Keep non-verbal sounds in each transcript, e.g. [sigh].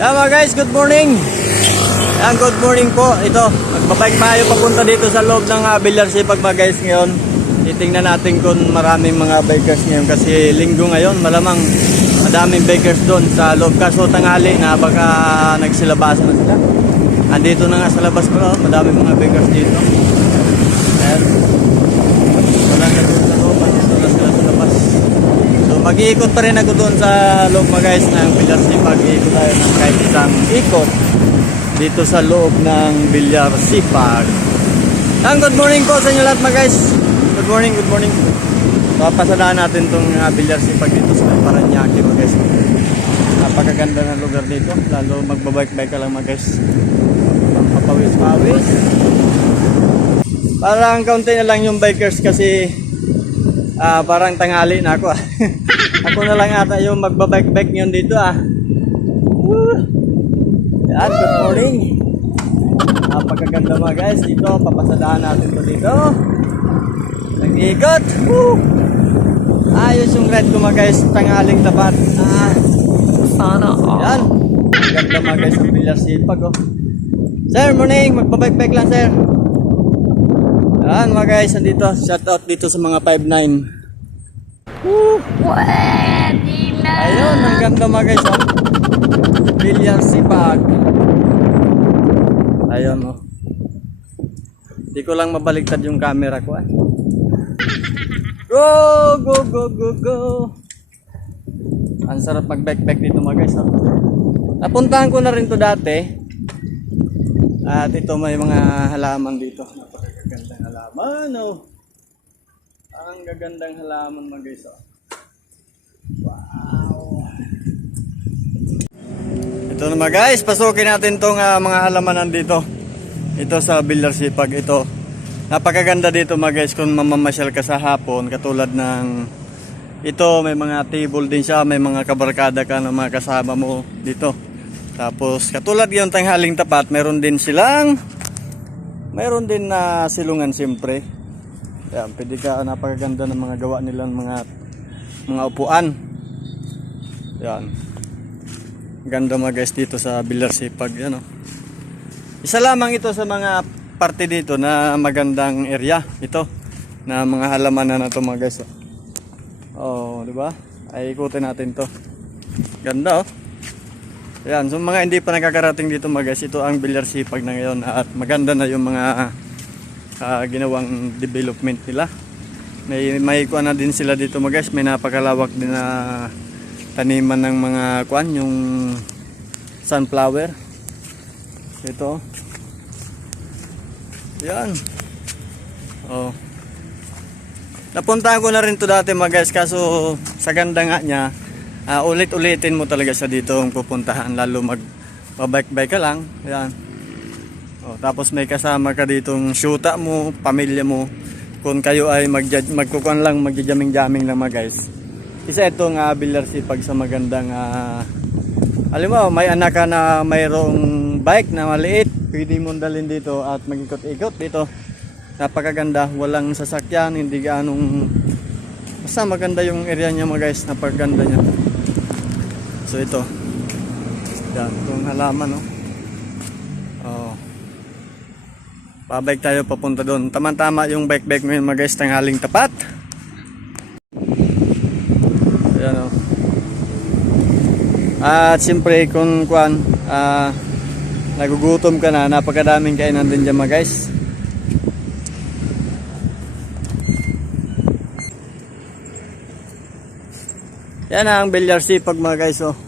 Yan guys, good morning. Yan, good morning po. Ito, magbabike tayo papunta dito sa loob ng uh, Villar Sipag mga guys ngayon. Titingnan natin kung maraming mga bikers ngayon kasi linggo ngayon, malamang madaming bikers doon sa loob. Kaso tanghali na baka nagsilabasan na sila. Andito na nga sa labas ko, oh, madaming mga bikers dito. Ayan. Wala na doon sa loob, andito na sila sa labas. So mag-iikot pa rin ako doon sa loob mga guys ng Villar Sipag. Iikot tayo ng kahit isang ikot dito sa loob ng Villar Sipag. Ang good morning po sa inyo lahat mga guys. Good morning, good morning. Papasadaan natin itong uh, Villar Sipag dito sa Paranaque mga guys. Napakaganda ng lugar dito. Lalo magbabike-bike ka lang mga guys. Papawis-pawis. Parang kaunti na lang yung bikers kasi Ah, parang tanghali na ako ah. [laughs] ako na lang ata yung magbabike-bike ngayon dito ah. Woo! Yan, good morning. Napakaganda mga guys. Dito, papasadaan natin to dito. Nag-ikot. Woo! Ayos yung red ko mga guys. Tanghaling tapat. Ah, Sana all. yan. Ganda mga guys Villar Sipag oh. Sir, morning. Magbabike-bike lang sir. Yan mga guys, andito. Shout out dito sa mga 5'9". Pwede na. Ayun, ang ganda mga guys. Oh. Villar Sipag. Ayun oh. Hindi ko lang mabaligtad yung camera ko ah. Go, go, go, go, go. Ang sarap mag-backpack dito mga guys. Oh. Napuntahan ko na rin to dati. At ito may mga halaman dito. Halaman oh. Ang gagandang halaman mga guys oh. Wow. Ito na mga guys, pasukin natin tong ah, mga halamanan dito. Ito sa Villar Sipag ito. Napakaganda dito mga guys kung mamamasyal ka sa hapon katulad ng ito may mga table din siya, may mga kabarkada ka ng mga kasama mo dito. Tapos katulad yung tanghaling tapat, meron din silang meron din na silungan siyempre. Yan, pwede ka napakaganda ng mga gawa nilang mga mga upuan. Yan. Ganda mga guys dito sa Villar Sipag. Yan, oh. Isa lamang ito sa mga parte dito na magandang area. Ito. Na mga halaman na na to mga guys. Oh, oh di ba? Ay ikutin natin to. Ganda oh. Yan, so mga hindi pa nakakarating dito mga guys, ito ang Villar Sipag na ngayon at maganda na yung mga ah, ginawang development nila. May may kuan na din sila dito mga guys, may napakalawak din na taniman ng mga kuan yung sunflower. Ito. Yan. Oh. Napuntahan ko na rin to dati mga guys kaso sa ganda nga niya ah, ulit-ulitin mo talaga sa dito ang pupuntahan lalo mag bike-bike ka lang. Yan. Oh, tapos may kasama ka ditong syuta mo, pamilya mo. Kung kayo ay mag magkukuan lang, magjaming-jaming lang mga guys. Isa itong uh, Villar Sipag sa magandang uh, alam mo, may anak ka na mayroong bike na maliit, pwede mong dalhin dito at mag-ikot-ikot dito. Napakaganda, walang sasakyan, hindi ganong basta maganda yung area niya mga guys, napakaganda niya. So ito. Yan, itong halaman no. Oh. Pabike tayo papunta doon. Tama-tama yung bike-bike mo yun mga guys, tanghaling tapat. Ayan o. At siyempre kung kuan, ah, nagugutom ka na, napakadaming kainan din dyan mga guys. Yan ang Villar Sipag mga guys oh.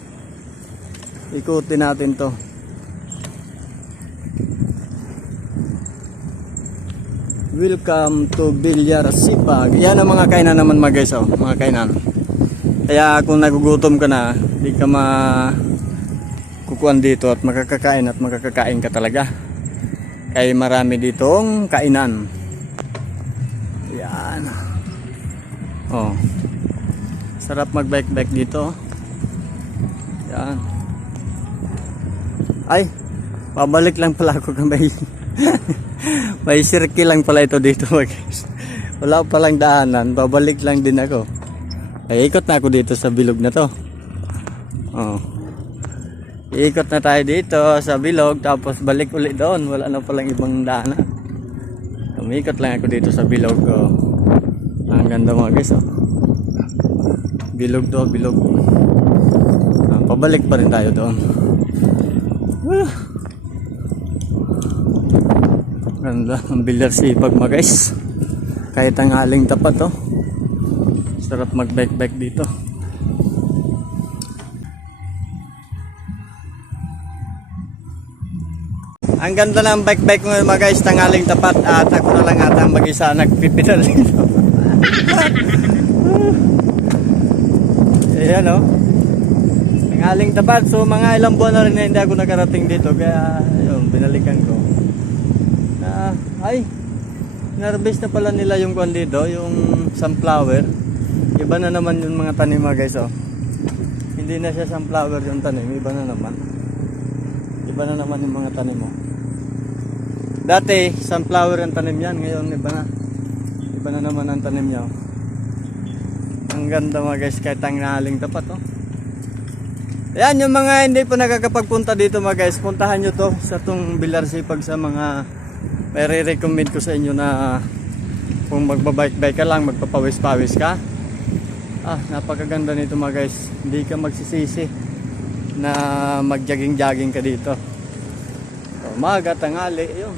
Ikutin natin to. Welcome to Villar Sipag. Yan ang mga kainan naman mga guys oh, mga kainan. Kaya kung nagugutom ka na, di ka ma kukuan dito at makakakain at makakakain ka talaga. Kaya marami ditong kainan. Yan. Oh. Sarap mag-bike-bike dito. Yan. Ay, pabalik lang pala ako [laughs] kamay. May circle lang pala ito dito [laughs] guys. Wala pa lang daanan, babalik lang din ako. Ay, ikot na ako dito sa bilog na to. Oh. Iikot na tayo dito sa bilog tapos balik ulit doon. Wala na palang ibang daanan. Umikot lang ako dito sa bilog. Oh. Ang ganda mga guys. Oh. Bilog to, bilog. Ah, pabalik pa rin tayo doon. Ah. Ganda. Ang bilyar sipag mga guys. Kahit ang aling tapat oh. Sarap mag-bike-bike dito. Ang ganda ng bike-bike ngayon mga guys, tangaling tapat at ako na lang ata mag-isa nagpipidal dito. [laughs] Ayan o. Tangaling tapat, so mga ilang buwan na rin na hindi ako nakarating dito kaya ayun, binalikan ko. Na, ay, narbis na pala nila yung kwan dito, yung sunflower. Iba na naman yung mga tanim mga guys oh. Hindi na siya sunflower yung tanim, iba na naman. Iba na naman yung mga tanim mo. Dati, sunflower ang tanim yan. Ngayon, iba na. Iba na naman ang tanim niya. oh. Ang ganda mga guys, kahit ang nahaling tapat oh. Ayan, yung mga hindi pa nakakapagpunta dito mga guys, puntahan nyo to sa tong Bilar Sipag sa mga may recommend ko sa inyo na kung magbabike-bike ka lang, magpapawis-pawis ka. Ah, napakaganda nito mga guys. Hindi ka magsisisi na mag-jogging-jogging ka dito. Umaga, tangali, yun.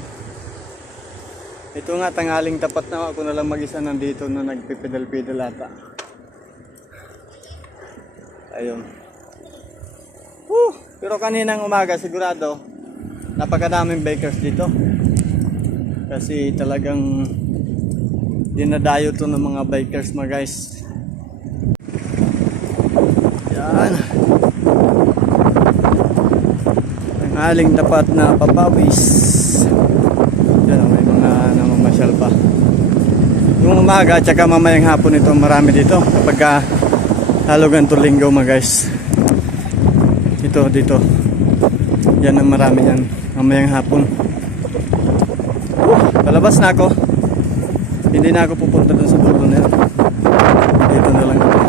Ito nga, tangaling tapat na ako na lang mag-isa nandito na nagpipidal-pidal ata. Ayun. Woo! Pero kaninang umaga, sigurado, napakadaming bikers dito. Kasi talagang dinadayo to ng mga bikers mga guys. Yan. Ang aling tapat na papawis. Yan may mga namamasyal pa. Yung umaga at saka mamayang hapon ito marami dito kapag uh, halogan to linggo mga guys. Ito dito. Yan ang marami yan. Mamayang hapon. Uh, palabas na ako. Hindi na ako pupunta dun sa dulo. Dito na lang ako.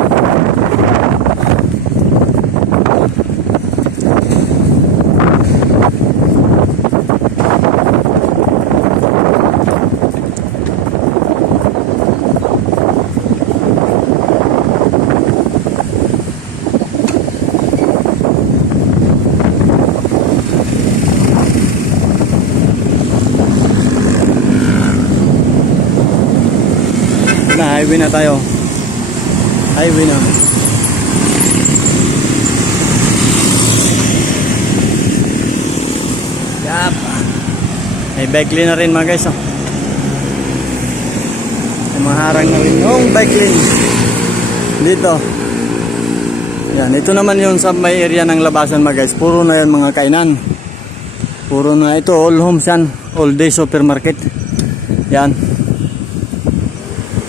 Highway na tayo. Highway na. Yap may bike lane na rin mga guys oh. may mga harang na rin yung bike lane. Dito. Yan ito naman yung sa may area ng labasan mga guys. Puro na yan mga kainan. Puro na ito all homes yan. All day supermarket. Yan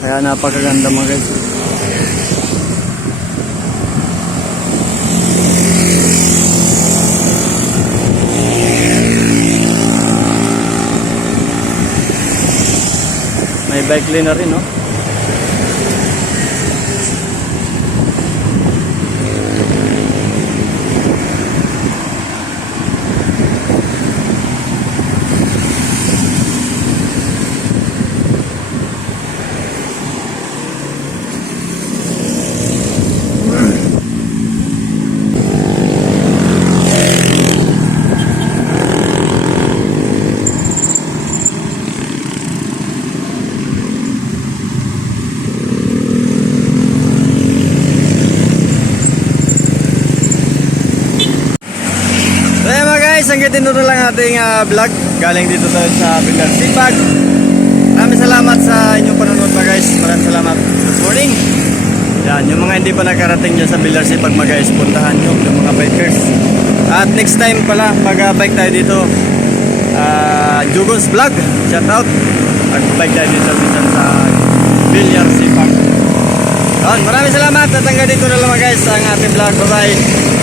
kaya napakaganda mga guys. May bike lane na rin, no? So yun na lang ating ah, vlog. Galing dito tayo sa Bilar Sipag. Maraming salamat sa inyong panonood mga guys. Maraming salamat. Good morning. Yan, yung mga hindi pa nakarating dyan sa Bilar Sipag mga guys, puntahan nyo yung mga bikers. At next time pala, mag-bike tayo dito. Uh, Jugos Vlog, shout out. Mag-bike tayo dito minsan sa Bilyar Sipag. Yan, maraming salamat at hanggang dito na lang guys ang ating vlog. Bye-bye.